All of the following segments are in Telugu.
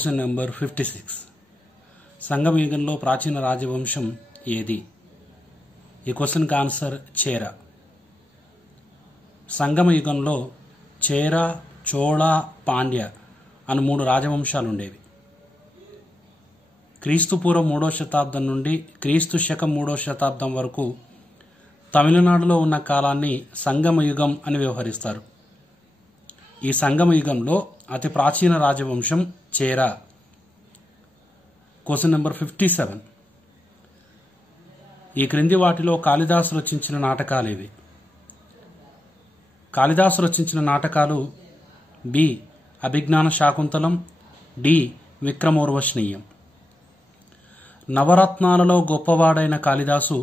Question number 56. సంగమయుగంలో ప్రాచీన రాజవంశం ఏది? ఈ క్వశ్చన్కి ఆన్సర్ చేర. సంగమయుగంలో చేర, చోళ, పాండ్య అని 3 రాజవంశాలు ఉండేవి. క్రీస్తు పూర్వం 3వ శతాబ్దం నుండి క్రీస్తు శకం 3వ శతాబ్దం వరకు తమిళనాడులో ఉన్న కాలాన్ని సంగమయుగం అని వ్యవహరిస్తారు. ఈ సంగమయుగంలో అతి ప్రాచీన రాజవంశం చేర. Question number 57. ఈ క్రింది వాటిలో కాళిదాసు రచించిన నాటకాలు ఇవి. కాళిదాసు రచించిన నాటకాలు: బి. అభిజ్ఞాన శాకుంతలం, డి. విక్రమోర్వశనీయం. నవరత్నాలలో గొప్పవాడైన కాళిదాసు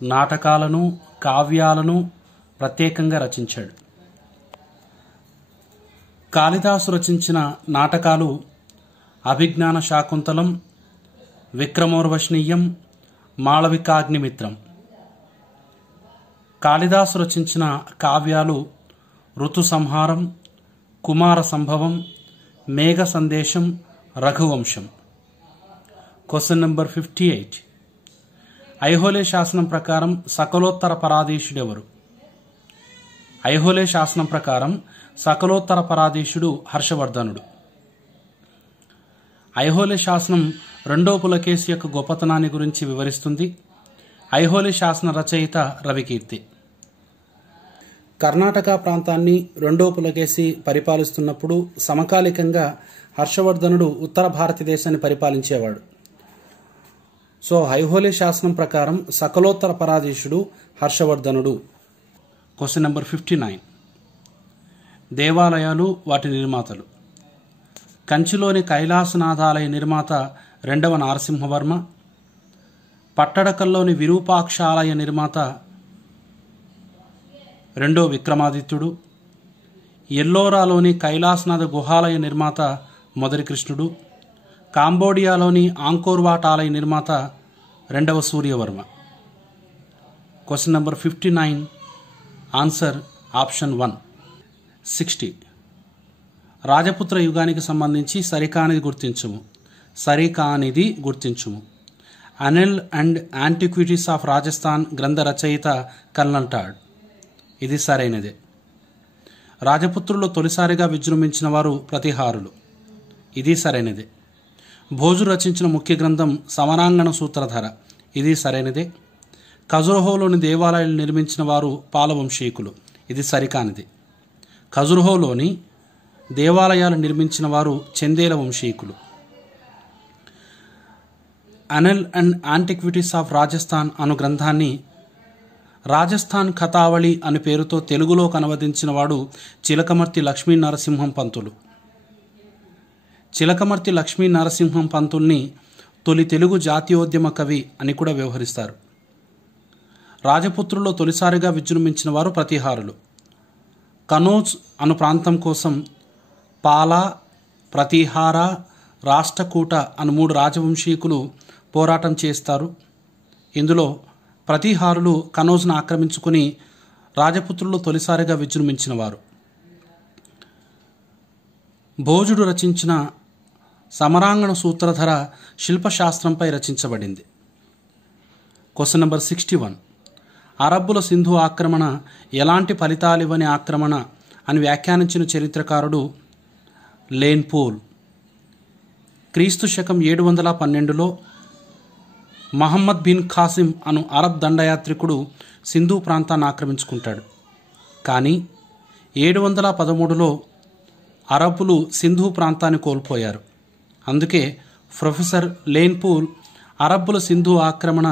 నాటకాలను, కావ్యాలను ప్రత్యేకంగా రచించాడు. కాళిదాసు రచించిన నాటకాలు అభిజ్ఞాన శాకుంతలం, విక్రమోర్వశనీయం, మాళవికాగ్నిమిత్రం. కాళిదాసు రచించిన కావ్యాలు ఋతు సంహారం, కుమార సంభవం, మేఘ సందేశం, రఘువంశం. Question number 58. ఐహోళే శాసనం ప్రకారం సకలోత్తర పరాధీశుడెవరు? ఐహోళే శాసనం ప్రకారం సకలోత్తర పరాధీశుడు హర్షవర్ధనుడు. ఐహోళే శాసనం 2వ పులకేశి యొక్క గొప్పతనాన్ని గురించి వివరిస్తుంది. ఐహోళే శాసన రచయిత రవికీర్తి. కర్ణాటక ప్రాంతాన్ని 2వ పులకేశి పరిపాలిస్తున్నప్పుడు సమకాలికంగా హర్షవర్ధనుడు ఉత్తర భారతదేశాన్ని పరిపాలించేవాడు. సో ఐహోళే శాసనం ప్రకారం సకలోత్తర పరాధీశుడు హర్షవర్ధనుడు. Question number 59. దేవాలయాలు, వాటి నిర్మాతలు. కంచిలోని కైలాసనాథాలయ నిర్మాత 2వ నరసింహవర్మ. పట్టడకల్లోని విరూపాక్షాలయ నిర్మాత 2వ విక్రమాదిత్యుడు. ఎల్లోరాలోని కైలాసనాథ గుహాలయ నిర్మాత మొదటి కృష్ణుడు. కాంబోడియాలోని ఆంకోర్వాట్ ఆలయ నిర్మాత 2వ Surya Varma. Question number 59. Answer option 1. 60. రాజపుత్ర యుగానికి సంబంధించి సరికానిది గుర్తించుము. సరికానిది గుర్తించుము. అనెల్ అండ్ యాంటిక్విటీస్ ఆఫ్ రాజస్థాన్ గ్రంథ రచయిత కల్నల్టాడ్. ఇది సరైనదే. రాజపుత్రుల్లో తొలిసారిగా విజృంభించిన వారు ప్రతిహారులు. ఇది సరైనదే. భోజు రచించిన ముఖ్య గ్రంథం సమరాంగణ సూత్రధార. ఇది సరైనదే. ఖజురహోలోని దేవాలయాలు నిర్మించిన వారు పాలవంశీకులు. ఇది సరికానిది. ఖజురహోలోని దేవాలయాలు నిర్మించిన వారు చందేల వంశీకులు. Annals and antiquities of Rajasthan అను గ్రంథాన్ని రాజస్థాన్ కథావళి అనే పేరుతో తెలుగులోకి అనువదించిన వాడు చిలకమర్తి లక్ష్మీ నరసింహం పంతులు. చిలకమర్తి లక్ష్మీ నరసింహం పంతుల్ని తొలి తెలుగు జాతీయోద్యమ కవి అని కూడా వ్యవహరిస్తారు. రాజపుత్రుల్లో తొలిసారిగా విజృంభించిన వారు ప్రతిహారులు. కనోజ్ అను ప్రాంతం కోసం పాల, ప్రతిహార, రాష్ట్రకూట అను 3 రాజవంశీకులు పోరాటం చేస్తారు. ఇందులో ప్రతిహారులు కనోజ్ను ఆక్రమించుకుని రాజపుత్రుల్లో తొలిసారిగా విజృంభించిన వారు. భోజుడు రచించిన సమరాంగణ సూత్రధర శిల్పశాస్త్రంపై రచించబడింది. Question number 61. అరబ్బుల సింధు ఆక్రమణ ఎలాంటి ఫలితాలివ్వని ఆక్రమణ అని వ్యాఖ్యానించిన చరిత్రకారుడు లేన్పూల్. క్రీస్తు శకం 712లో మహమ్మద్ బిన్ ఖాసిం అను అరబ్ దండయాత్రికుడు సింధు ప్రాంతాన్ని ఆక్రమించుకుంటాడు. కానీ 713లో అరబ్బులు సింధు ప్రాంతాన్ని కోల్పోయారు. అందుకే ప్రొఫెసర్ లేన్పూల్ అరబ్బుల సింధు ఆక్రమణ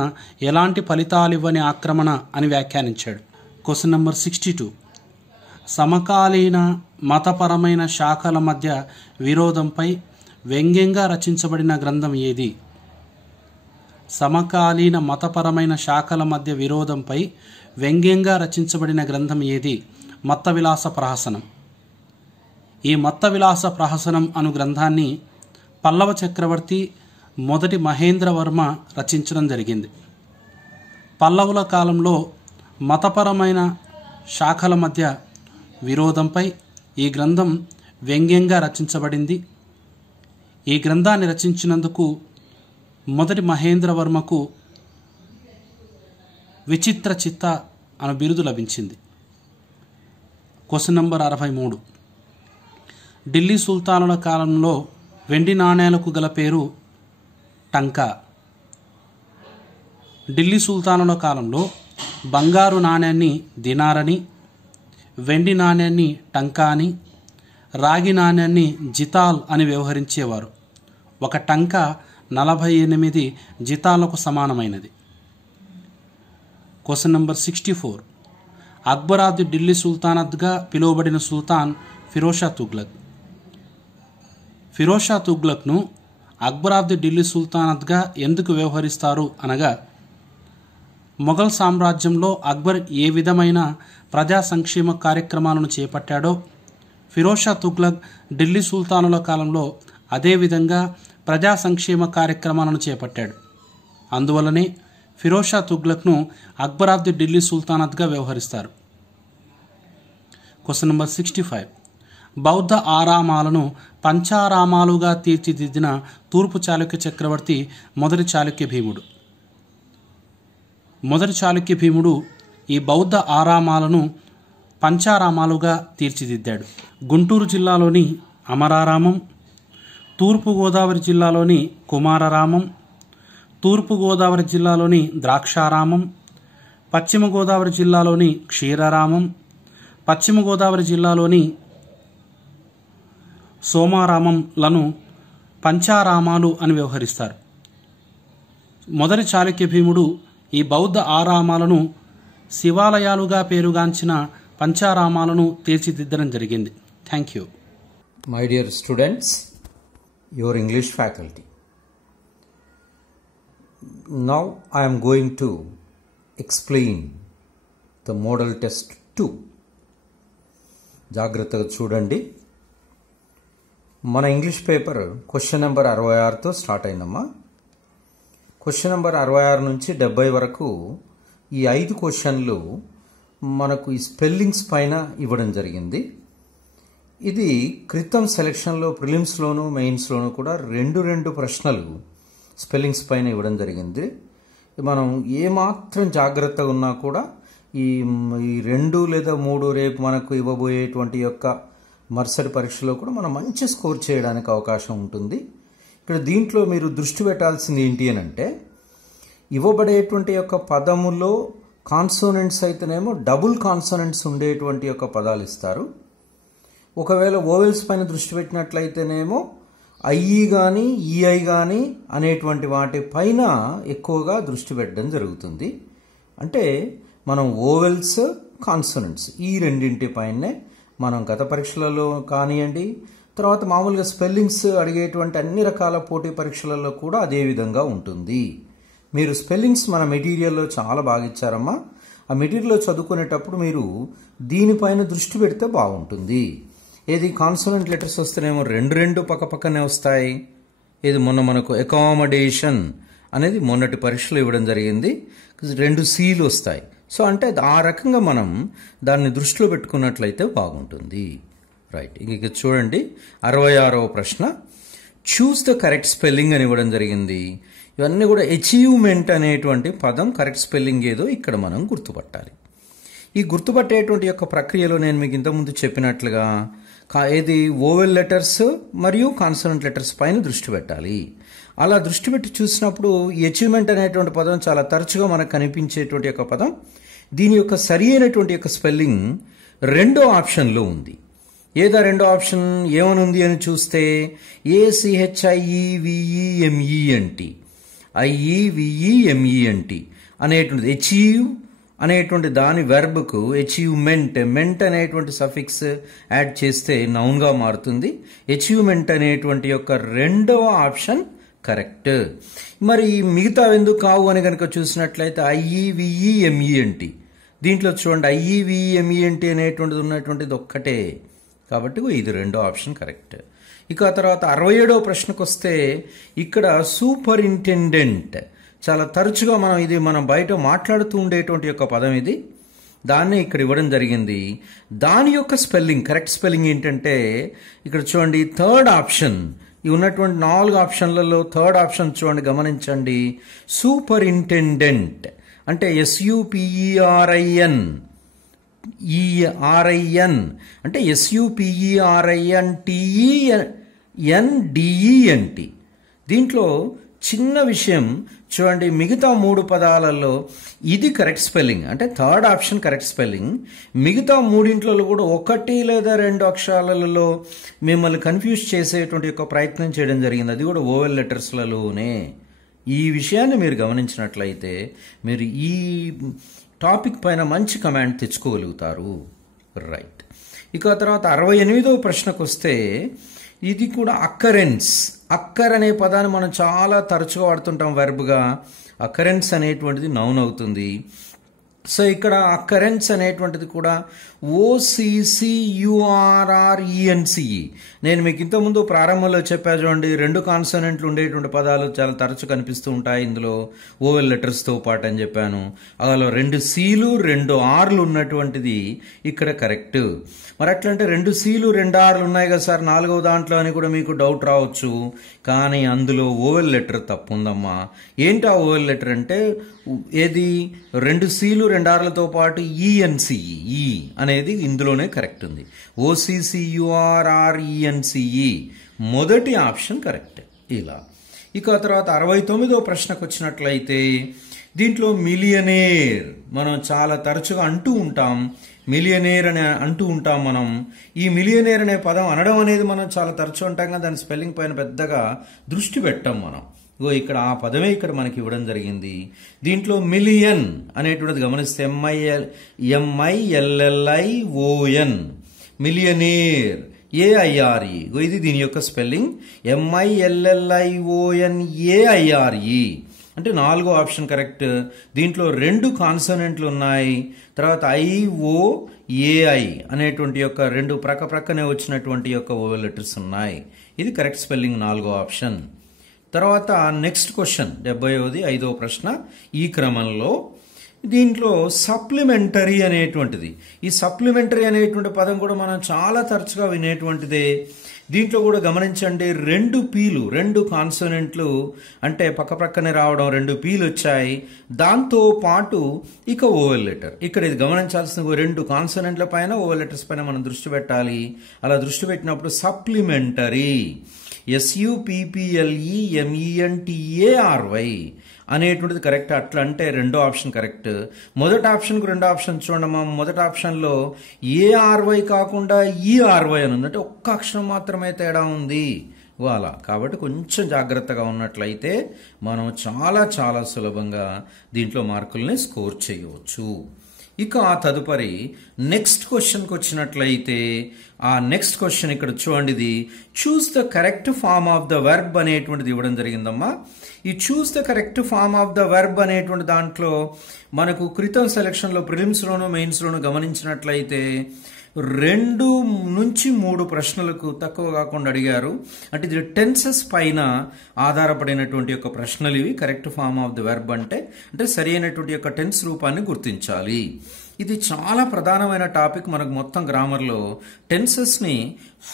ఎలాంటి ఫలితాలివ్వని ఆక్రమణ అని వ్యాఖ్యానించాడు. Question number 62. సమకాలీన మతపరమైన శాఖల మధ్య విరోధంపై వ్యంగ్యంగా రచించబడిన గ్రంథం ఏది? సమకాలీన మతపరమైన శాఖల మధ్య విరోధంపై వ్యంగ్యంగా రచించబడిన గ్రంథం ఏది? మత్తవిలాస ప్రహసనం. ఈ మత్తవిలాస ప్రహసనం అను గ్రంథాన్ని పల్లవ చక్రవర్తి మొదటి మహేంద్రవర్మ రచించడం జరిగింది. పల్లవుల కాలంలో మతపరమైన శాఖల మధ్య విరోధంపై ఈ గ్రంథం వ్యంగ్యంగా రచించబడింది. ఈ గ్రంథాన్ని రచించినందుకు మొదటి మహేంద్రవర్మకు విచిత్ర చిత్త అను బిరుదు లభించింది. Question number 63. ఢిల్లీ సుల్తానుల కాలంలో వెండి నాణేలకు గల పేరు టంకా. ఢిల్లీ సుల్తానుల కాలంలో బంగారు నాణ్యాన్ని దినారని, వెండి నాణ్యాన్ని టంకా అని, రాగి నాణ్యాన్ని జితాల్ అని వ్యవహరించేవారు. ఒక టంకా 48 జితాలకు సమానమైనది. Question number 64. అక్బరాబ్ది ఢిల్లీ సుల్తానత్గా పిలువబడిన సుల్తాన్ ఫిరోషా తుగ్లక్. ఫిరోషా తుగ్లక్ను అక్బరాబ్ది ఢిల్లీ సుల్తానత్గా ఎందుకు వ్యవహరిస్తారు అనగా, మొఘల్ సామ్రాజ్యంలో అక్బర్ ఏ విధమైన ప్రజా సంక్షేమ కార్యక్రమాలను చేపట్టాడో ఫిరోషా తుగ్లక్ ఢిల్లీ సుల్తానుల కాలంలో అదేవిధంగా ప్రజా సంక్షేమ కార్యక్రమాలను చేపట్టాడు. అందువలనే ఫిరోషా తుగ్లక్ను అక్బరాబ్ది ఢిల్లీ సుల్తానత్గా వ్యవహరిస్తారు. Question number 65. బౌద్ధ ఆరామాలను పంచారామాలుగా తీర్చిదిద్దిన తూర్పు చాళుక్య చక్రవర్తి మొదటి చాళుక్య భీముడు. మొదటి చాళుక్య భీముడు ఈ బౌద్ధ ఆరామాలను పంచారామాలుగా తీర్చిదిద్దాడు. గుంటూరు జిల్లాలోని అమరారామం, తూర్పుగోదావరి జిల్లాలోని కుమారరామం, తూర్పుగోదావరి జిల్లాలోని ద్రాక్షారామం, పశ్చిమ గోదావరి జిల్లాలోని క్షీరారామం, పశ్చిమ గోదావరి జిల్లాలోని సోమారామంలను పంచారామాలు అని వ్యవహరిస్తారు. మొదటి చాళుక్య భీముడు ఈ బౌద్ధ ఆరామాలను శివాలయాలుగా పేరుగాంచిన పంచారామాలను తీర్చిదిద్దడం జరిగింది. Thank you. My dear students, your English faculty. Now I am going to explain the model test 2. జాగ్రత్తగా చూడండి. మన ఇంగ్లీష్ పేపర్ క్వశ్చన్ నెంబర్ 66తో స్టార్ట్ అయిందమ్మా. క్వశ్చన్ నెంబర్ 66 నుంచి 70 వరకు ఈ 5 క్వశ్చన్లు మనకు ఈ స్పెల్లింగ్స్ పైన ఇవ్వడం జరిగింది. ఇది క్రితం సెలక్షన్లో ప్రిలిమ్స్లోను మెయిన్స్లోను కూడా రెండు ప్రశ్నలు స్పెల్లింగ్స్ పైన ఇవ్వడం జరిగింది. మనం ఏమాత్రం జాగ్రత్తగా ఉన్నా కూడా ఈ 2 లేదా 3 రేపు మనకు ఇవ్వబోయేటువంటి యొక్క మరుసటి పరీక్షలో కూడా మనం మంచి స్కోర్ చేయడానికి అవకాశం ఉంటుంది. ఇక్కడ దీంట్లో మీరు దృష్టి పెట్టాల్సింది ఏంటి అని అంటే, ఇవ్వబడేటువంటి యొక్క పదములో కాన్సోనెంట్స్ అయితేనేమో డబుల్ కాన్సోనెంట్స్ ఉండేటువంటి యొక్క పదాలు ఇస్తారు. ఒకవేళ ఓవెల్స్ పైన దృష్టి పెట్టినట్లయితేనేమో ఐఈ కానీ ఈఐ కానీ అనేటువంటి వాటి పైన ఎక్కువగా దృష్టి పెట్టడం జరుగుతుంది. అంటే మనం ఓవెల్స్, కాన్సోనెంట్స్ ఈ రెండింటి పైనే మనం గత పరీక్షలలో కానివ్వండి, తర్వాత మామూలుగా స్పెల్లింగ్స్ అడిగేటువంటి అన్ని రకాల పోటీ పరీక్షలలో కూడా అదే విధంగా ఉంటుంది. మీరు స్పెల్లింగ్స్ మన మెటీరియల్లో చాలా బాగా ఇచ్చారమ్మా. ఆ మెటీరియల్లో చదువుకునేటప్పుడు మీరు దీనిపైన దృష్టి పెడితే బాగుంటుంది. ఏది కాన్సోనెంట్ లెటర్స్ వస్తేనేమో రెండు పక్కపక్కనే వస్తాయి. ఇది మొన్న మనకు అకామిడేషన్ అనేది మొన్నటి పరీక్షలో ఇవ్వడం జరిగింది. 2 సీలు వస్తాయి. సో అంటే ఆ రకంగా మనం దాన్ని దృష్టిలో పెట్టుకున్నట్లయితే బాగుంటుంది. రైట్, ఇక చూడండి 66వ ప్రశ్న. చూస్ ద కరెక్ట్ స్పెల్లింగ్ అని ఇవ్వడం జరిగింది. ఇవన్నీ కూడా అచీవ్మెంట్ అనేటువంటి పదం కరెక్ట్ స్పెల్లింగ్ ఏదో ఇక్కడ మనం గుర్తుపట్టాలి. ఈ గుర్తుపట్టేటువంటి యొక్క ప్రక్రియలో నేను మీకు ఇంతకుముందు చెప్పినట్లుగా ఏది ఓవెల్ లెటర్స్ మరియు కాన్సోనెంట్ లెటర్స్ పైన దృష్టి పెట్టాలి. అలా దృష్టి పెట్టి చూసినప్పుడు ఈ అచీవ్మెంట్ అనేటువంటి పదం చాలా తరచుగా మనకు కనిపించేటువంటి యొక్క పదం. దీని యొక్క సరి అయినటువంటి యొక్క స్పెల్లింగ్ 2వ ఆప్షన్లో ఉంది. ఏదా 2వ ఆప్షన్ ఏమని ఉంది అని చూస్తే ACHIEVEMENT IEVEMENT అనేటువంటిది అచీవ్ అనేటువంటి దాని వెర్బ్కు అచీవ్మెంట్, మెంట్ అనేటువంటి సఫిక్స్ యాడ్ చేస్తే నౌన్గా మారుతుంది. అచీవ్మెంట్ అనేటువంటి యొక్క 2వ ఆప్షన్ కరెక్ట్. మరి మిగతా ఎందుకు కావు అని కనుక చూసినట్లయితే IEVEMENT దీంట్లో చూడండి IEVEMENT అనేటువంటిది ఉన్నటువంటిది ఒక్కటే కాబట్టి ఇది 2వ ఆప్షన్ కరెక్ట్. ఇక తర్వాత 67వ ప్రశ్నకు వస్తే ఇక్కడ సూపరింటెండెంట్ చాలా తరచుగా మనం బయట మాట్లాడుతూ ఉండేటువంటి యొక్క పదం ఇది. దాన్నే ఇక్కడ ఇవ్వడం జరిగింది. దాని యొక్క స్పెల్లింగ్ కరెక్ట్ స్పెల్లింగ్ ఏంటంటే ఇక్కడ చూడండి 3rd ఆప్షన్ ఈ ఉన్నటువంటి 4 ఆప్షన్లలో థర్డ్ ఆప్షన్ చూడండి, గమనించండి. సూపరింటెండెంట్ అంటే SUPERIN అంటే SUPERINTENDENT. దీంట్లో చిన్న విషయం చూడండి, మిగతా 3 పదాలలో ఇది కరెక్ట్ స్పెల్లింగ్, అంటే థర్డ్ ఆప్షన్ కరెక్ట్ స్పెల్లింగ్. మిగతా 3 కూడా 1 లేదా 2 అక్షరాలలో మిమ్మల్ని కన్ఫ్యూజ్ చేసేటువంటి ఒక ప్రయత్నం చేయడం జరిగింది, అది కూడా ఓవెల్ లెటర్స్లలోనే. ఈ విషయాన్ని మీరు గమనించినట్లయితే మీరు ఈ టాపిక్ పైన మంచి కమాండ్ తెచ్చుకోగలుగుతారు. రైట్. ఇక తర్వాత 68వ ప్రశ్నకు వస్తే ఇది కూడా అక్కరెన్స్. అక్కర్ అనే పదాన్ని మనం చాలా తరచుగా వాడుతుంటాం వెర్బ్గా. అక్కరెన్స్ అనేటువంటిది నౌన్ అవుతుంది. సో ఇక్కడ అక్కరెన్స్ అనేటువంటిది కూడా OCCURRENCE. నేను మీకు ఇంతకుముందు ప్రారంభంలో చెప్పా చూడండి, 2 కాన్సనెంట్లు ఉండేటువంటి పదాలు చాలా తరచు కనిపిస్తూ ఉంటాయి ఇందులో ఓవెల్ లెటర్స్తో పాటు అని చెప్పాను. అలా 2 Cలు 2 Rలు ఉన్నటువంటిది ఇక్కడ కరెక్ట్. మరి అట్లంటే 2 Cలు 2 Rలు ఉన్నాయి కదా సార్ 4వ దాంట్లో అని కూడా మీకు డౌట్ రావచ్చు. కానీ అందులో ఓవెల్ లెటర్ తప్పు ఉందమ్మా. ఏంటి ఆ ఓవెల్ లెటర్ అంటే ఏది 2 Cలు 2 Rలతో పాటు ENCE అనేది ఇందులోనే కరెక్ట్ ఉంది. OCCURRENCE మొదటి ఆప్షన్ కరెక్ట్. ఇలా ఇక తర్వాత 69వ ప్రశ్నకు వచ్చినట్లయితే దీంట్లో మిలియనేర్ మనం చాలా తరచుగా అంటూ ఉంటాం. మిలియనేర్ అని అంటూ ఉంటాం మనం. ఈ మిలియనేర్ అనే పదం అనడం అనేది మనం చాలా తరచు ఉంటాం కదా, దాని స్పెల్లింగ్ పైన పెద్దగా దృష్టి పెట్టాం మనం. ఇక్కడ ఆ పదమే ఇక్కడ మనకి ఇవ్వడం జరిగింది. దీంట్లో మిలియన్ అనేటువంటిది గమనిస్తే MILLION మిలియనేర్ AIRE. ఇది దీని యొక్క స్పెల్లింగ్ MILLIONAIRE. అంటే 4వ ఆప్షన్ కరెక్ట్. దీంట్లో 2 కాన్సనెంట్లు ఉన్నాయి. తర్వాత IOAI అనేటువంటి యొక్క 2 ప్రక్కనే వచ్చినటువంటి యొక్క ఓవెల్ లెటర్స్ ఉన్నాయి. ఇది కరెక్ట్ స్పెల్లింగ్ 4వ ఆప్షన్. తర్వాత నెక్స్ట్ క్వశ్చన్ 75వ 5వ ప్రశ్న ఈ క్రమంలో. దీంట్లో సప్లిమెంటరీ అనేటువంటిది, ఈ సప్లిమెంటరీ అనేటువంటి పదం కూడా మనం చాలా తరచుగా వినేటువంటిదే. దీంట్లో కూడా గమనించండి 2 Pలు 2 కాన్సోనెంట్లు అంటే పక్కనే రావడం 2 Pలు వచ్చాయి. దాంతో పాటు ఇక ఓవెల్ లెటర్. ఇక్కడ ఇది గమనించాల్సిన 2 కాన్సోనెంట్ల పైన ఓవెల్ లెటర్స్ పైన మనం దృష్టి పెట్టాలి. అలా దృష్టి పెట్టినప్పుడు సప్లిమెంటరీ SUPPLEMENTARY అనేటువంటిది కరెక్ట్. అట్లా అంటే 2వ ఆప్షన్ కరెక్ట్. మొదటి ఆప్షన్కు 2వ ఆప్షన్ చూడమ్మా. మొదటి ఆప్షన్లో ARY కాకుండా ERY అని ఉంది, అంటే ఒక్క అక్షరం మాత్రమే తేడా ఉంది అలా. కాబట్టి కొంచెం జాగ్రత్తగా ఉన్నట్లయితే మనం చాలా చాలా సులభంగా దీంట్లో మార్కుల్ని స్కోర్ చేయవచ్చు. ఇక ఆ తదుపరి నెక్స్ట్ క్వశ్చన్కి వచ్చినట్లయితే ఆ నెక్స్ట్ క్వశ్చన్ ఇక్కడ చూడండి, ఇది choose the correct form of the verb అనేటువంటిది ఇవ్వడం జరిగిందమ్మా. ఈ choose the correct form of the verb అనేటువంటి దాంట్లో మనకు క్రితం సెలక్షన్లో ప్రిలిమ్స్లోను మెయిన్స్లోను గమనించినట్లయితే 2 నుంచి 3 ప్రశ్నలకు తక్కువ కాకుండా అడిగారు. అంటే ఇది టెన్సెస్ పైన ఆధారపడినటువంటి యొక్క ప్రశ్నలు ఇవి. Correct form of the verb అంటే సరి అయినటువంటి యొక్క టెన్స్ రూపాన్ని గుర్తించాలి. ఇది చాలా ప్రధానమైన టాపిక్ మనకు మొత్తం గ్రామర్లో. టెన్సెస్ని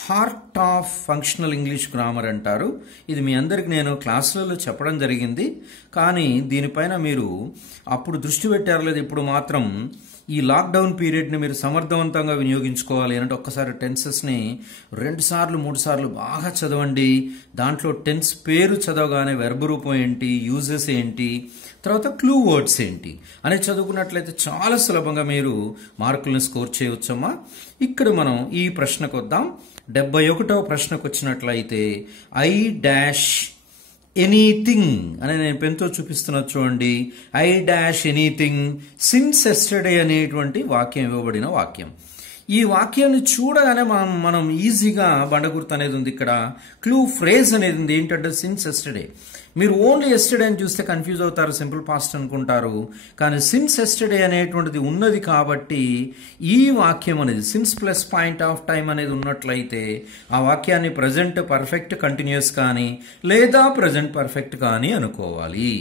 heart of functional English grammar అంటారు. ఇది మీ అందరికి నేను క్లాసులలో చెప్పడం జరిగింది. కానీ దీనిపైన మీరు అప్పుడు దృష్టి పెట్టారు లేదు, ఇప్పుడు మాత్రం ఈ లాక్డౌన్ పీరియడ్ని మీరు సమర్థవంతంగా వినియోగించుకోవాలి అంటే ఒక్కసారి టెన్సెస్ని 2 సార్లు 3 సార్లు బాగా చదవండి. దాంట్లో టెన్స్ పేరు చదవగానే వెర్బ్ రూపం ఏంటి, యూజెస్ ఏంటి, తర్వాత క్లూ వర్డ్స్ ఏంటి అని చదువుకున్నట్లయితే చాలా సులభంగా మీరు మార్కులను స్కోర్ చేయవచ్చమ్మా. ఇక్కడ మనం ఈ ప్రశ్నకు వద్దాం. 71వ ప్రశ్నకు వచ్చినట్లయితే ఎనీథింగ్ అని నేను పెన్తో చూపిస్తున్నా చూడండి. ఎనీథింగ్ సిన్స్ ఎస్టర్డే అనేటువంటి వాక్యం ఇవ్వబడిన వాక్యం. ఈ వాక్యాన్ని చూడగానే మనం ఈజీగా బండగుర్తు అనేది ఉంది. ఇక్కడ క్లూ ఫ్రేజ్ అనేది ఉంది. ఏంటంటే సిన్స్ ఎస్టర్డే. మీరు ఓన్లీ ఎస్టర్డే అని చూస్తే కన్ఫ్యూజ్ అవుతారు, సింపుల్ పాస్ట్ అనుకుంటారు. కానీ సిన్స్ ఎస్టర్డే అనేటువంటిది ఉన్నది కాబట్టి ఈ వాక్యం అనేది since plus point of time అనేది ఉన్నట్లయితే ఆ వాక్యాన్ని ప్రజెంట్ పర్ఫెక్ట్ కంటిన్యూస్ కానీ లేదా ప్రజెంట్ పర్ఫెక్ట్ కానీ అనుకోవాలి.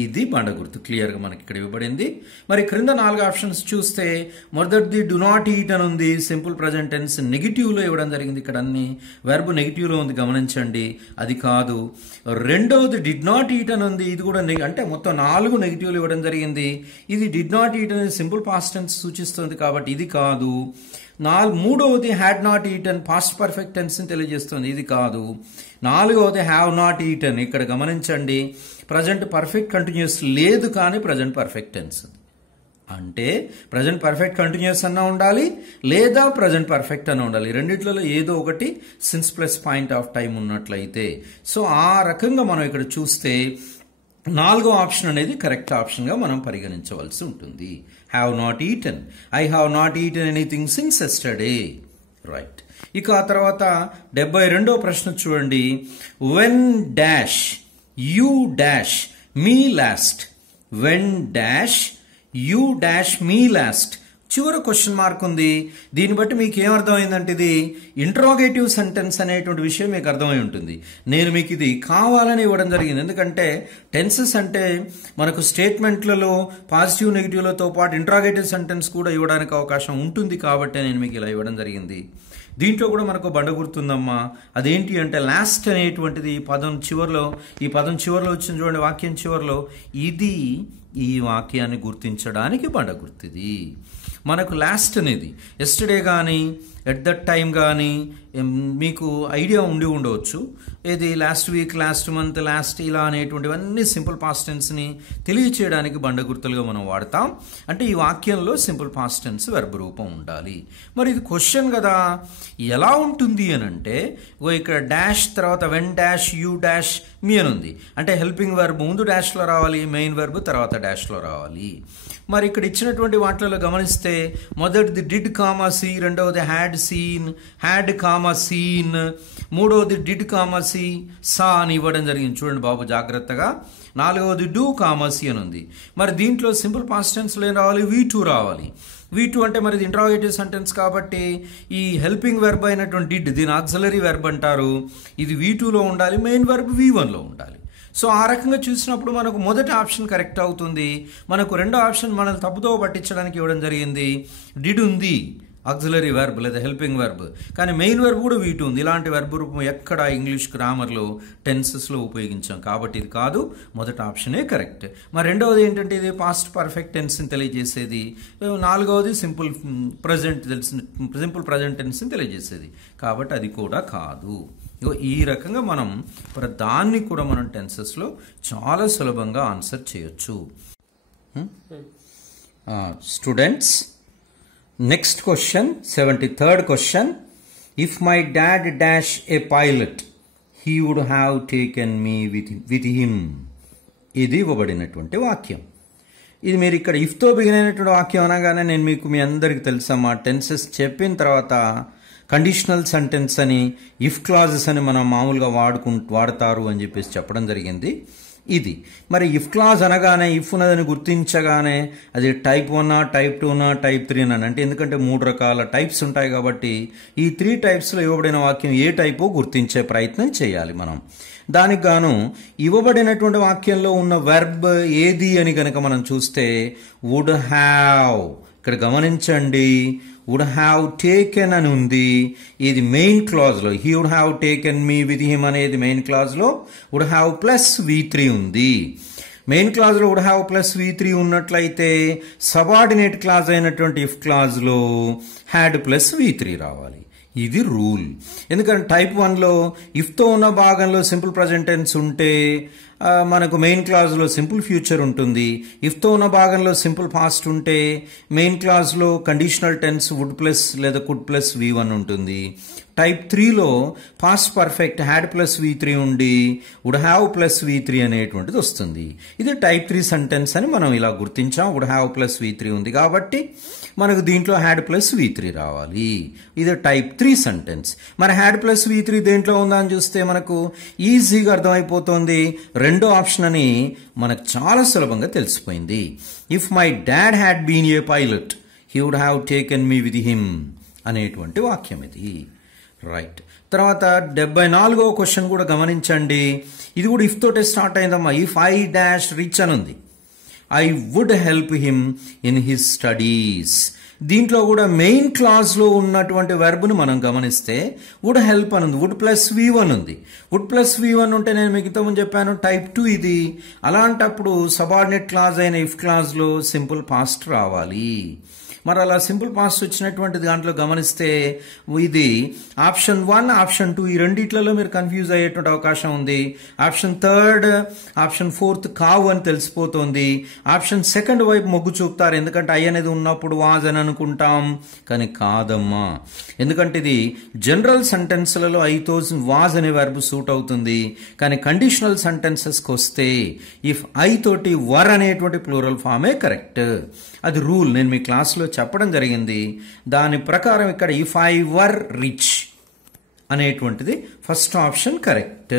ఇది బండ గుర్తు క్లియర్గా మనకి ఇక్కడ ఇవ్వబడింది. మరి క్రింద 4 ఆప్షన్స్ చూస్తే మొదటిది డు నాట్ ఈట్ అని ఉంది, సింపుల్ ప్రజెంట్ టెన్స్ నెగిటివ్లో ఇవ్వడం జరిగింది. ఇక్కడ అన్ని వెర్బ్ నెగిటివ్లో ఉంది, గమనించండి, అది కాదు. రెండవది డిడ్ నాట్ ఈట్ అని ఉంది, ఇది కూడా అంటే మొత్తం 4 నెగిటివ్లు ఇవ్వడం జరిగింది. ఇది డిడ్ నాట్ ఈట్ అనేది సింపుల్ పాస్ట్ టెన్స్ సూచిస్తుంది కాబట్టి ఇది కాదు. మూడవది had not eaten past perfect tense ని తెలియజేస్తుంది, ఇది కాదు. 4వది హ్యావ్ నాట్ ఈటన్, ఇక్కడ గమనించండి ప్రజెంట్ పర్ఫెక్ట్ కంటిన్యూస్ లేదు కానీ ప్రజెంట్ పర్ఫెక్ట్ టెన్స్. అంటే ప్రజెంట్ పర్ఫెక్ట్ కంటిన్యూస్ అన్నా ఉండాలి లేదా ప్రజెంట్ పర్ఫెక్ట్ అన్న ఉండాలి, రెండిట్లలో ఏదో ఒకటి since plus point of time ఉన్నట్లయితే. సో ఆ రకంగా మనం ఇక్కడ చూస్తే 4వ ఆప్షన్ అనేది కరెక్ట్ ఆప్షన్గా మనం పరిగణించవలసి ఉంటుంది. Have not eaten, I have not eaten anything since yesterday. Right. ఇక ఆ తర్వాత 72వ ప్రశ్న చూడండి. When dash you dash me last, when dash you dash me last, చివర క్వశ్చన్ మార్క్ ఉంది. దీన్ని బట్టి మీకు ఏమర్థమైందంటే ఇది ఇంట్రాగేటివ్ సెంటెన్స్ అనేటువంటి విషయం మీకు అర్థమై ఉంటుంది. నేను మీకు ఇది కావాలని ఇవ్వడం జరిగింది, ఎందుకంటే టెన్సెస్ అంటే మనకు స్టేట్మెంట్లలో పాజిటివ్ నెగిటివ్లతో పాటు ఇంట్రాగేటివ్ సెంటెన్స్ కూడా ఇవ్వడానికి అవకాశం ఉంటుంది కాబట్టి నేను మీకు ఇలా ఇవ్వడం జరిగింది. దీంట్లో కూడా మనకు బండ గుర్తుందమ్మా, అదేంటి అంటే లాస్ట్ అనేటువంటిది ఈ పదం చివరిలో వచ్చింది చూడండి, వాక్యం చివరిలో, ఇది ఈ వాక్యాన్ని గుర్తించడానికి బండ గుర్తుది. మనకు లాస్ట్ అనేది ఎస్టర్డే కానీ ఎట్ దట్ టైం కానీ మీకు ఐడియా ఉండి ఉండవచ్చు. ఇది last week, last month, last ఇలా అనేటువంటివన్నీ సింపుల్ పాస్ట్ టెన్స్ని తెలియచేయడానికి బండ గుర్తులుగా మనం వాడతాం. అంటే ఈ వాక్యంలో సింపుల్ పాస్ట్ టెన్స్ వెర్బ్ రూపం ఉండాలి. మరి ఇది క్వశ్చన్ కదా, ఎలా ఉంటుంది అని అంటే ఇక్కడ డాష్ తర్వాత వెన్ డాష్ యూ డాష్ మీ అని ఉంది, అంటే హెల్పింగ్ వెర్బ్ ముందు డాష్లో రావాలి, మెయిన్ వెర్బ్ తర్వాత డాష్లో రావాలి. మరి ఇక్కడ ఇచ్చినటువంటి వాటిలో గమనిస్తే మొదటిది డిడ్ కామా సీ, రెండవది had seen, had comma seen, మూడవది డిడ్ కామా సీ సా అని ఇవ్వడం జరిగింది. చూడండి బాబు జాగ్రత్తగా. 4వది డూ కామా సీ అని ఉంది. మరి దీంట్లో సింపుల్ పాస్ట్ టెన్స్లో ఏం రావాలి, V2 రావాలి. V2 అంటే మరి ఇది ఇంట్రాగేటివ్ సెంటెన్స్ కాబట్టి ఈ హెల్పింగ్ వెర్బ్ అయినటువంటి డిడ్, దీని ఆక్సిలరీ వెర్బ్ అంటారు, ఇది V2లో ఉండాలి, మెయిన్ వెర్బ్ V1లో ఉండాలి. సో ఆ రకంగా చూసినప్పుడు మనకు మొదటి ఆప్షన్ కరెక్ట్ అవుతుంది. మనకు రెండో ఆప్షన్ మనల్ని తప్పుతో పట్టించడానికి ఇవ్వడం జరిగింది. డిడ్ ఉంది ఆక్సిలరీ వెర్బ్ లేదా హెల్పింగ్ వెర్బ్, కానీ మెయిన్ వెర్బ్ కూడా V2 ఉంది. ఇలాంటి వెర్బ్ రూపం ఎక్కడ ఇంగ్లీష్ గ్రామర్లో టెన్సెస్లో ఉపయోగించాం కాబట్టి ఇది కాదు, మొదటి ఆప్షనే కరెక్ట్. మరి రెండవది ఏంటంటే ఇది పాస్ట్ పర్ఫెక్ట్ టెన్స్ని తెలియజేసేది, 4వది సింపుల్ ప్రజెంట్ టెన్స్ని తెలియజేసేది కాబట్టి అది కూడా కాదు. ఈ రకంగా మనం దాన్ని కూడా మనం టెన్సెస్లో చాలా సులభంగా ఆన్సర్ చేయొచ్చు. Students, next question 73rd question. If my dad dash a pilot he would have taken me with him, ఇది ఇవ్వబడినటువంటి వాక్యం. ఇది మీరు ఇక్కడ ఇఫ్తో బిగినటువంటి వాక్యం అనగానే నేను మీకు మీ అందరికి తెలుసమ్మా, టెన్సెస్ చెప్పిన తర్వాత కండిషనల్ సెంటెన్స్ అని ఇఫ్ క్లాజెస్ అని మనం మామూలుగా వాడతారు అని చెప్పేసి చెప్పడం జరిగింది. ఇది మరి ఇఫ్ క్లాజ్ అనగానే ఇఫ్ ఉన్నదని గుర్తించగానే అది టైప్ 1, టైప్ 2, టైప్ 3 అని, అంటే ఎందుకంటే 3 రకాల టైప్స్ ఉంటాయి కాబట్టి ఈ 3 టైప్స్లో ఇవ్వబడిన వాక్యం ఏ టైపో గుర్తించే ప్రయత్నం చేయాలి మనం. దానికి గాను ఇవ్వబడినటువంటి వాక్యంలో ఉన్న వెర్బ్ ఏది అని కనుక మనం చూస్తే వుడ్ హ్యావ్, ఇక్కడ గమనించండి వుడ్ హ్యావ్ టేకెన్ అని ఉంది, ఇది మెయిన్ క్లాజ్లో. He would have taken me with him అనేది మెయిన్ క్లాజ్లో, వుడ్ హ్యావ్ ప్లస్ V3 ఉంది. మెయిన్ క్లాజ్లో వుడ్ హ్యావ్ ప్లస్ V3 ఉన్నట్లయితే సబార్డినేట్ క్లాజ్ అయినటువంటి ఇఫ్ క్లాజ్లో హ్యాడ్ ప్లస్ V3 రావాలి. ఇది రూల్. ఎందుకంటే టైప్ 1లో ఇఫ్తో ఉన్న భాగంలో సింపుల్ ప్రజెంట్ టెన్స్ ఉంటే మనకు మెయిన్ క్లాజ్లో సింపుల్ ఫ్యూచర్ ఉంటుంది. ఇఫ్తో ఉన్న భాగంలో సింపుల్ పాస్ట్ ఉంటే మెయిన్ క్లాజ్లో కండిషనల్ టెన్స్ వుడ్ ప్లస్ లేదా కుడ్ ప్లస్ V1 ఉంటుంది. టైప్ 3లో past perfect had plus V3 ఉండి వుడ్ హ్యావ్ ప్లస్ V3 అనేటువంటిది వస్తుంది. ఇది టైప్ 3 సెంటెన్స్ అని మనం ఇలా గుర్తించాం. వుడ్ హ్యావ్ ప్లస్ V3 ఉంది కాబట్టి మనకు దీంట్లో హ్యాడ్ ప్లస్ V3 రావాలి. ఇది టైప్ 3 సెంటెన్స్. మరి హ్యాడ్ ప్లస్ V3 దేంట్లో ఉందని చూస్తే మనకు ఈజీగా అర్థమైపోతుంది. రెండో ఆప్షన్ అని మనకు చాలా సులభంగా తెలిసిపోయింది. If my dad had been a pilot he would have taken me with him అనేటువంటి వాక్యం ఇది. రైట్. తర్వాత 74వ క్వశ్చన్ కూడా గమనించండి. ఇది కూడా ఇఫ్ తోటే స్టార్ట్ అయిందమ్మా. ఇఫ్ ఐ డాష్ రిచ్ అని ఉంది. I would help him in his studies. దీంట్లో కూడా మెయిన్ క్లాజ్లో ఉన్నటువంటి వెర్బ్ని మనం గమనిస్తే వుడ్ హెల్ప్ అని ఉంది. వుడ్ ప్లస్ V1 ఉంది. వుడ్ ప్లస్ V1 ఉంటే నేను మీకు ఇంతకుముందు చెప్పాను టైప్ 2 ఇది. అలాంటప్పుడు సబార్డినేట్ క్లాజ్ అయిన ఇఫ్ క్లాజ్లో సింపుల్ పాస్ట్ రావాలి. మరి అలా సింపుల్ పాస్ట్ వచ్చినటువంటి దాంట్లో గమనిస్తే ఇది ఆప్షన్ 1, ఆప్షన్ 2 ఈ రెండిట్లలో మీరు కన్ఫ్యూజ్ అయ్యేటువంటి అవకాశం ఉంది. ఆప్షన్ 3, ఆప్షన్ 4 కావు అని తెలిసిపోతుంది. ఆప్షన్ 2 వైపు మొగ్గు చూపుతారు, ఎందుకంటే ఐ అనేది ఉన్నప్పుడు వాజ్ అని అనుకుంటాం, కానీ కాదమ్మా. ఎందుకంటే ఇది జనరల్ సెంటెన్స్లలో ఐతో వాజ్ అనే వర్బ్ సూట్ అవుతుంది, కానీ కండిషనల్ సెంటెన్సెస్కి వస్తే ఇఫ్ ఐ తోటి వర్ అనేటువంటి ప్లూరల్ ఫామే కరెక్ట్. అది రూల్ నేను మీ క్లాస్లో చెప్పడం జరిగింది. దాని ప్రకారం ఇక్కడ ఇఫ్ ఐ వర్ రిచ్ అనేటువంటిది ఫస్ట్ ఆప్షన్ కరెక్ట్.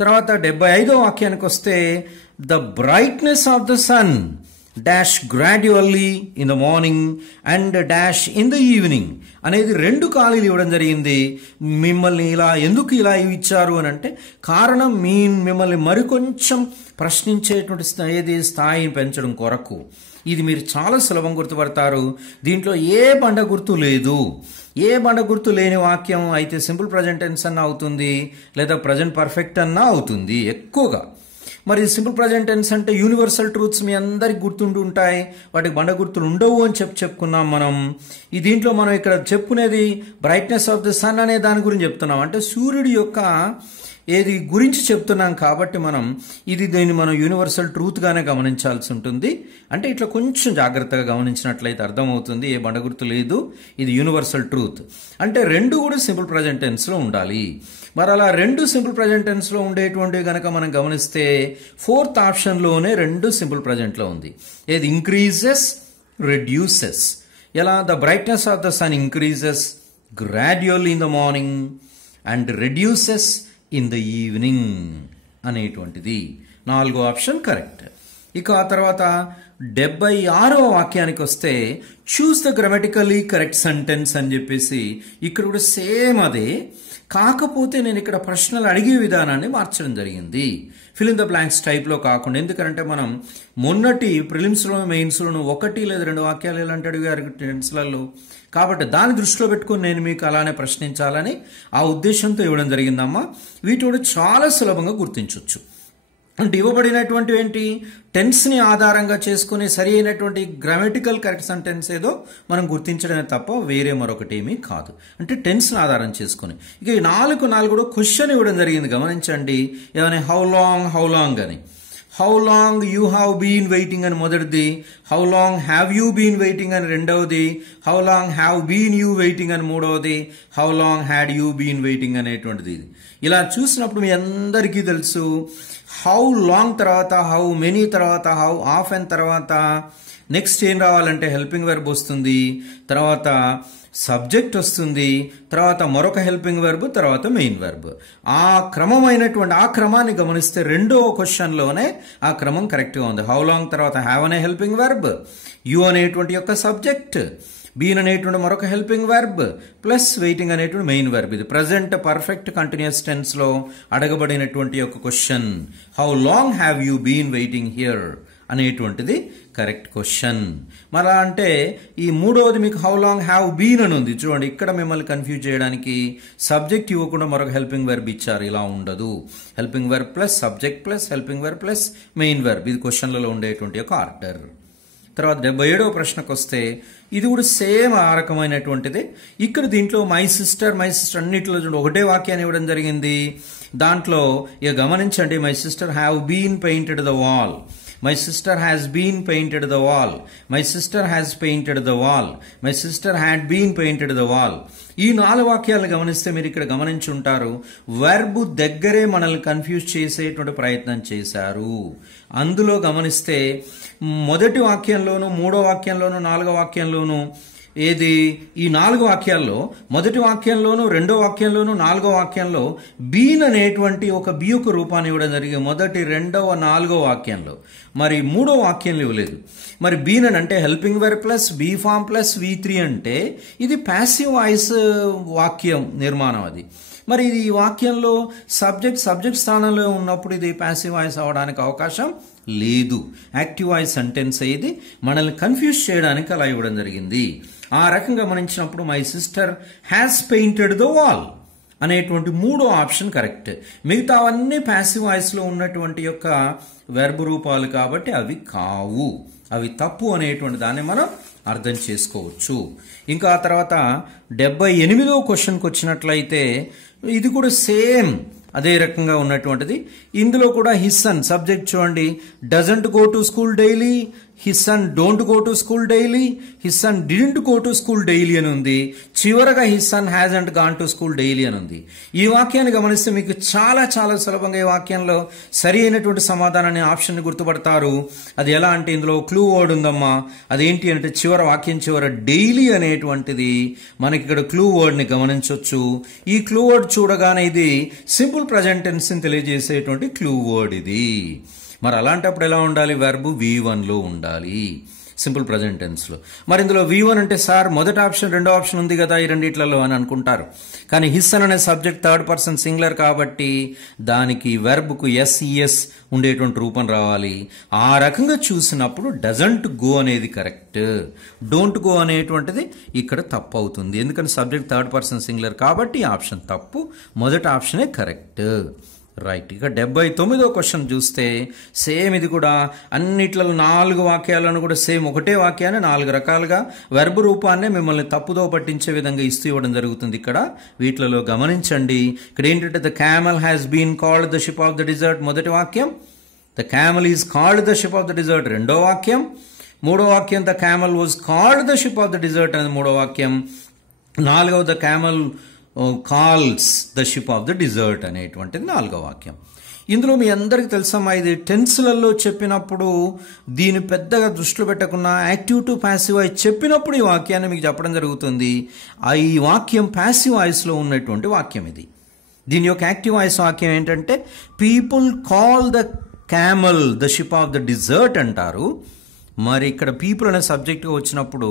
తర్వాత 75వ వాక్యానికి వస్తే the brightness of the sun dash gradually in the morning and dash in the evening అనేది 2 ఖాళీలు ఇవ్వడం జరిగింది. మిమ్మల్ని ఎందుకు ఇలా ఇచ్చారు అని అంటే కారణం మిమ్మల్ని మరికొంచెం ప్రశ్నించేటువంటి స్థాయిని పెంచడం కొరకు. ఇది మీరు చాలా సులభం గుర్తుపడతారు. దీంట్లో ఏ బండ గుర్తు లేదు. ఏ బండ గుర్తు లేని వాక్యం అయితే సింపుల్ ప్రజెంట్ టెన్స్ అన్న అవుతుంది, లేదా ప్రజెంట్ పర్ఫెక్ట్ అన్న అవుతుంది ఎక్కువగా. మరి సింపుల్ ప్రజెంట్ టెన్స్ అంటే యూనివర్సల్ ట్రూత్స్ మీ అందరికి గుర్తుంటూ ఉంటాయి, వాటికి బండ గుర్తులు ఉండవు అని చెప్పుకున్నాం మనం. ఈ దీంట్లో మనం ఇక్కడ చెప్పుకునేది బ్రైట్నెస్ ఆఫ్ ద సన్ అనే దాని గురించి చెప్తున్నాం. అంటే సూర్యుడి యొక్క ఏది గురించి చెప్తున్నాం కాబట్టి దీన్ని మనం యూనివర్సల్ ట్రూత్గానే గమనించాల్సి ఉంటుంది. అంటే ఇట్లా కొంచెం జాగ్రత్తగా గమనించినట్లయితే అర్థమవుతుంది ఏ బండ గుర్తు లేదు, ఇది యూనివర్సల్ ట్రూత్. అంటే 2 కూడా సింపుల్ ప్రజెంట్ టెన్స్లో ఉండాలి. మరి అలా 2 సింపుల్ ప్రజెంట్ టెన్స్లో ఉండేటువంటివి కనుక మనం గమనిస్తే 4th ఆప్షన్లోనే 2 సింపుల్ ప్రజెంట్లో ఉంది. ఏది ఇంక్రీజెస్, రెడ్యూసెస్. ఎలా the brightness of the sun increases gradually in the morning and reduces in the evening అనేటువంటిది 4వ ఆప్షన్ కరెక్ట్. ఇక ఆ తర్వాత 76వ వాక్యానికి వస్తే choose the grammatically correct sentence అని చెప్పేసి ఇక్కడ కూడా సేమ్ అదే, కాకపోతే నేను ఇక్కడ ప్రశ్నలు అడిగే విధానాన్ని మార్చడం జరిగింది. ఫిల్ ఇన్ ద బ్లాంక్స్ టైప్లో కాకుండా. ఎందుకంటే మనం మొన్నటి ప్రిలిమ్స్లో మెయిన్స్లోనూ 1 లేదా 2 వాక్యాలు ఎలాంటి అడిగారు టెన్స్లలో, కాబట్టి దాన్ని దృష్టిలో పెట్టుకుని నేను మీకు అలానే ప్రశ్నించాలని ఆ ఉద్దేశంతో ఇవ్వడం జరిగిందమ్మా. వీటి కూడా చాలా సులభంగా గుర్తించవచ్చు. అంటే ఇవ్వబడినటువంటి ఏంటి టెన్స్ని ఆధారంగా చేసుకుని సరి అయినటువంటి గ్రామటికల్ కరెక్ట్ సెంటెన్స్ ఏదో మనం గుర్తించడమే తప్ప వేరే మరొకటి ఏమీ కాదు. అంటే టెన్స్ని ఆధారం చేసుకుని. ఇక ఈ 4 కూడా క్వశ్చన్ ఇవ్వడం జరిగింది, గమనించండి. ఏమని హౌ లాంగ్ అని. How long you have been waiting అని మొదటిది, how long have you been waiting అని రెండవది, how long have been you waiting అని మూడవది, how long had you been waiting అనేటువంటిది. ఇలా చూసినప్పుడు మీ అందరికీ తెలుసు హౌ లాంగ్ తర్వాత హౌ మెనీ తర్వాత హౌ ఆఫెన్ తర్వాత నెక్స్ట్ ఏం రావాలంటే హెల్పింగ్ వెర్బ్ వస్తుంది, తర్వాత సబ్జెక్ట్ వస్తుంది, తర్వాత మరొక హెల్పింగ్ వెర్బ్, తర్వాత మెయిన్ వెర్బ్. ఆ క్రమాన్ని గమనిస్తే 2వ క్వశ్చన్లోనే ఆ క్రమం కరెక్ట్గా ఉంది. హౌ లాంగ్ తర్వాత హ్యావ్ అనే హెల్పింగ్ వెర్బ్, యు అనేటువంటి యొక్క సబ్జెక్ట్, బీన్ అనేటువంటి మరొక హెల్పింగ్ వెర్బ్ ప్లస్ వెయిటింగ్ అనేటువంటి మెయిన్ వెర్బ్. ఇది ప్రజెంట్ పర్ఫెక్ట్ కంటిన్యూస్ టెన్స్లో అడగబడినటువంటి యొక్క question. How long have you been waiting here అనేటువంటిది కరెక్ట్ క్వశ్చన్. మళ్ళా అంటే ఈ 3వది మీకు హౌ లాంగ్ హ్యావ్ బీన్ అని ఉంది చూడండి. ఇక్కడ మిమ్మల్ని కన్ఫ్యూజ్ చేయడానికి సబ్జెక్ట్ ఇవ్వకుండా మరొక హెల్పింగ్ వెర్బ్ ఇచ్చారు. ఇలా ఉండదు. Helping verb plus subject plus helping verb plus main verb, ఇది క్వశ్చన్లలో ఉండేటువంటి యొక్క ఆర్డర్. తర్వాత 77వ ప్రశ్నకు వస్తే ఇది కూడా సేమ్ ఆ రకమైనటువంటిది. ఇక్కడ దీంట్లో మై సిస్టర్ అన్నింటిలో చూడండి ఒకటే వాక్యాన్ని ఇవ్వడం జరిగింది. దాంట్లో ఇక గమనించండి, my sister have been painted the wall, my sister has been painted the wall, my sister has painted the wall, my sister had been painted the wall. ఈ 4 వాక్యాలను గమనిస్తే మీరు ఇక్కడ గమనించి ఉంటారు, వెర్బ్ దగ్గరే మనల్ని కన్ఫ్యూజ్ చేసేటువంటి ప్రయత్నం చేశారు. అందులో గమనిస్తే మొదటి వాక్యంలోను 3వ వాక్యంలోను 4వ వాక్యంలోను ఏది ఈ 4 వాక్యాల్లో మొదటి వాక్యంలోను 2వ వాక్యంలోను 4వ వాక్యంలో బీన్ అనేటువంటి ఒక బి యొక్క రూపాన్ని ఇవ్వడం జరిగింది. మొదటి 2వ 4వ వాక్యంలో, మరి 3వ వాక్యంలో ఇవ్వలేదు. మరి బీన్ అని అంటే helping verb plus be form plus V3 అంటే ఇది ప్యాసివ్ వాయిస్ వాక్యం నిర్మాణం. అది మరి ఇది ఈ వాక్యంలో సబ్జెక్ట్ స్థానంలో ఉన్నప్పుడు ఇది ప్యాసివ్ వాయిస్ అవడానికి అవకాశం లేదు. యాక్టివ్ వాయిస్ సెంటెన్స్ ఇది మనల్ని కన్ఫ్యూజ్ చేయడానికి అలా ఇవ్వడం జరిగింది. ఆ రకంగా గమనించినప్పుడు my sister has painted the wall అనేటువంటి మూడో ఆప్షన్ కరెక్ట్. మిగతా అవన్నీ ప్యాసివ్ వాయిస్ లో ఉన్నటువంటి యొక్క వెర్బ్ రూపాలు కాబట్టి అవి కావు, అవి తప్పు అనేటువంటి దాన్ని మనం అర్థం చేసుకోవచ్చు. ఇంకా ఆ తర్వాత 78వ క్వశ్చన్కి వచ్చినట్లయితే ఇది కూడా సేమ్ అదే రకంగా ఉన్నటువంటిది. ఇందులో కూడా హిస్ సన్ సబ్జెక్ట్ చూడండి, doesn't go to school daily, his son don't go to school daily, his son didn't go to school daily అని ఉంది. చివరగా his son hasn't gone to school daily అని ఉంది. ఈ వాక్యాన్ని గమనిస్తే మీకు చాలా చాలా సులభంగా ఈ వాక్యంలో సరి అయినటువంటి సమాధానాన్ని ఆప్షన్ గుర్తుపడతారు. అది ఎలా అంటే ఇందులో క్లూ వర్డ్ ఉందమ్మా. అదేంటి అంటే వాక్యం చివర డైలీ అనేటువంటిది మనకి ఇక్కడ క్లూ వర్డ్ ని గమనించవచ్చు. ఈ క్లూ వర్డ్ చూడగానే ఇది సింపుల్ ప్రజెంట్ టెన్స్ ని తెలియజేసేటువంటి క్లూ వర్డ్ ఇది. మరి అలాంటప్పుడు ఎలా ఉండాలి? వెర్బ్ V1 లో ఉండాలి సింపుల్ ప్రజెంట్ టెన్స్ లో. మరి ఇందులో V1 అంటే సార్ మొదటి ఆప్షన్ రెండో ఆప్షన్ ఉంది కదా ఈ రెండిట్లలో అని అనుకుంటారు. కానీ హిస్ అనే సబ్జెక్ట్ థర్డ్ పర్సన్ సింగులర్ కాబట్టి దానికి వెర్బ్ కు SES ఉండేటువంటి రూపం రావాలి. ఆ రకంగా చూసినప్పుడు డజంట్ గో అనేది కరెక్ట్, డోంట్ గో అనేటువంటిది ఇక్కడ తప్పు అవుతుంది. ఎందుకంటే సబ్జెక్ట్ థర్డ్ పర్సన్ సింగులర్ కాబట్టి ఆప్షన్ తప్పు, మొదటి ఆప్షనే కరెక్ట్. రైట్. ఇక 79వ క్వశ్చన్ చూస్తే సేమ్ ఇది కూడా అన్నిట్లలో 4 వాక్యాలను కూడా సేమ్ ఒకటే వాక్యాన్ని 4 రకాలుగా వెర్బ్ రూపాన్ని మిమ్మల్ని తప్పుదో పట్టించే విధంగా ఇస్తూ ఇవ్వడం జరుగుతుంది. ఇక్కడ వీటిలలో గమనించండి. ఇక్కడ ఏంటంటే the camel has been called the ship of the desert మొదటి వాక్యం, the camel is called the ship of the desert రెండో వాక్యం, మూడో వాక్యం the camel was called the ship of the desert అనేది మూడో వాక్యం, నాలుగవ the camel calls the ship of the desert అనేటువంటిది నాలుగో వాక్యం. ఇందులో మీ అందరికీ తెలుసమ్మా ఇది టెన్స్లలో చెప్పినప్పుడు దీన్ని పెద్దగా దృష్టిలో పెట్టకుండా యాక్టివ్ టు ప్యాసివ్ వాయిస్ చెప్పినప్పుడు ఈ వాక్యాన్ని మీకు చెప్పడం జరుగుతుంది. ఈ వాక్యం ప్యాసివ్ వాయిస్లో ఉన్నటువంటి వాక్యం ఇది. దీని యొక్క యాక్టివ్ వాయిస్ వాక్యం ఏంటంటే people call the camel the ship of the desert అంటారు. మరి ఇక్కడ పీపుల్ అనే సబ్జెక్ట్గా వచ్చినప్పుడు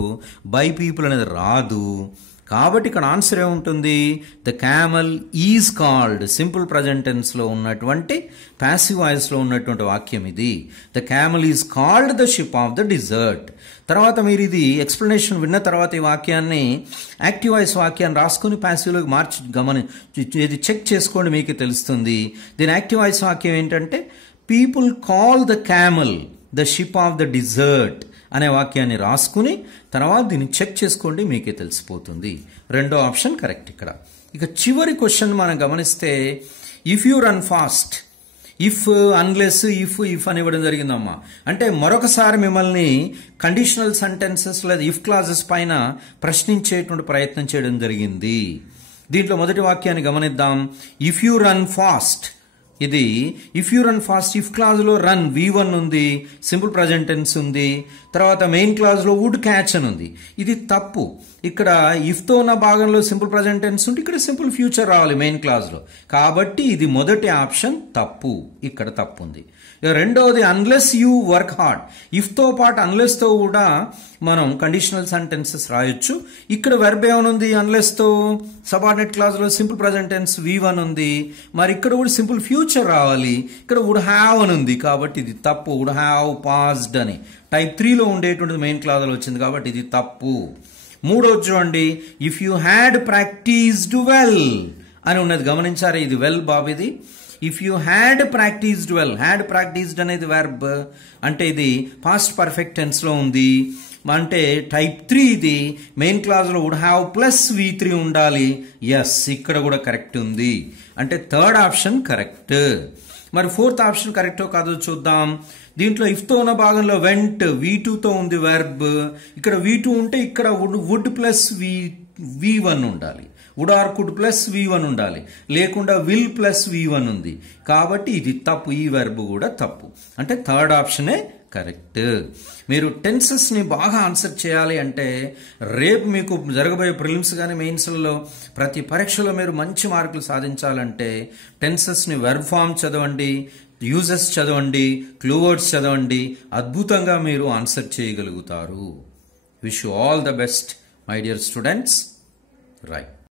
బై పీపుల్ అనేది రాదు. కాబట్టి ఇక్కడ ఆన్సర్ ఏముంటుంది? The camel is called simple present tense లో ఉన్నటువంటి ప్యాసివ్ వాయిస్ లో ఉన్నటువంటి వాక్యం ఇది. The camel is called the ship of the desert. తర్వాత మీరు ఇది ఎక్స్ప్లెనేషన్ విన్న తర్వాత ఈ వాక్యాన్ని యాక్టివ్ వాయిస్ వాక్యాన్ని రాసుకుని ప్యాసివ్లోకి మార్చి ఇది చెక్ చేసుకోండి, మీకు తెలుస్తుంది. దీని యాక్టివ్ వాయిస్ వాక్యం ఏంటంటే people call the camel the ship of the desert అనే వాక్యాన్ని రాసుకుని తర్వాత దీన్ని చెక్ చేసుకోండి, మీకే తెలిసిపోతుంది. రెండో ఆప్షన్ కరెక్ట్ ఇక్కడ. ఇక చివరి క్వశ్చన్ మనం గమనిస్తే if you run fast, if unless if అని ఇవ్వడం జరిగిందమ్మా. అంటే మరొకసారి మిమ్మల్ని కండిషనల్ సెంటెన్సెస్ లేదా ఇఫ్ క్లాజెస్ పైన ప్రశ్నించేటువంటి ప్రయత్నం చేయడం జరిగింది. దీంట్లో మొదటి వాక్యాన్ని గమనిద్దాం. ఇఫ్ యూ రన్ ఫాస్ట్, ఇది if you run fast if clause లో రన్ V1 ఉంది, సింపుల్ ప్రజెంట్ టెన్స్ ఉంది, తర్వాత మెయిన్ క్లాజ్ లో వుడ్ క్యాచ్ అని ఉంది. ఇది తప్పు. ఇక్కడ ఇఫ్ తో ఉన్న భాగంలో సింపుల్ ప్రజెంట్ టెన్స్ ఉంటే ఇక్కడ సింపుల్ ఫ్యూచర్ రావాలి మెయిన్ క్లాజ్ లో. కాబట్టి ఇది మొదటి ఆప్షన్ తప్పు, ఇక్కడ తప్పు ఉంది. రెండవది unless you work hard, if తో పాటు అన్లెస్ తో కూడా మనం కండిషనల్ సెంటెన్సెస్ రాయొచ్చు. ఇక్కడ వెర్బ్ ఏమనుంది? అన్లెస్ తో సబార్డినేట్ క్లాజ్ లో సింపుల్ ప్రజెంట్ టెన్స్ V1 ఉంది. మరి ఇక్కడ కూడా సింపుల్ ఫ్యూచర్ రావాలి. ఇక్కడ వుడ్ హ్యావ్ అని ఉంది కాబట్టి ఇది తప్పు. వుడ్ హ్యావ్ పాస్డ్ అని టైప్ 3 లో ఉండేటువంటిది మెయిన్ క్లాజ్ లో వచ్చింది కాబట్టి ఇది తప్పు. మూడోది చూడండి, if you had practised well అని ఉన్నది గమనించారు. ఇది వెల్ బాబు. ఇది if you had practised well, had practised అనేది వెర్బ్ అంటే ఇది పాస్ట్ పర్ఫెక్ట్ టెన్స్ లో ఉంది. అంటే టైప్ 3 ఇది మెయిన్ క్లాజ్ లో వుడ్ హ్యావ్ ప్లస్ V3 ఉండాలి. ఎస్, ఇక్కడ కూడా కరెక్ట్ ఉంది. అంటే థర్డ్ ఆప్షన్ కరెక్ట్. మరి ఫోర్త్ ఆప్షన్ కరెక్టో కాదో చూద్దాం. దీంట్లో ఇఫ్ తో ఉన్న భాగంలో వెంట్ V2 తో ఉంది వెర్బ్. ఇక్కడ V2 ఉంటే ఇక్కడ వుడ్ ప్లస్ V1 ఉండాలి. Would are could plus V1 ఉండాలి, లేకుండా విల్ ప్లస్ V1 ఉంది. కాబట్టి ఇది తప్పు, ఈ వెర్బ్ కూడా తప్పు. అంటే థర్డ్ ఆప్షనే కరెక్ట్. మీరు టెన్సెస్ ని బాగా ఆన్సర్ చేయాలి అంటే రేపు మీకు జరగబోయే ప్రిలిమ్స్ కానీ మెయిన్స్లలో ప్రతి పరీక్షలో మీరు మంచి మార్కులు సాధించాలంటే టెన్సెస్ ని వెర్బ్ ఫామ్ చదవండి, యూజెస్ చదవండి, క్లూ వర్డ్స్ చదవండి. అద్భుతంగా మీరు ఆన్సర్ చేయగలుగుతారు. Wish you all the best my dear students. Right.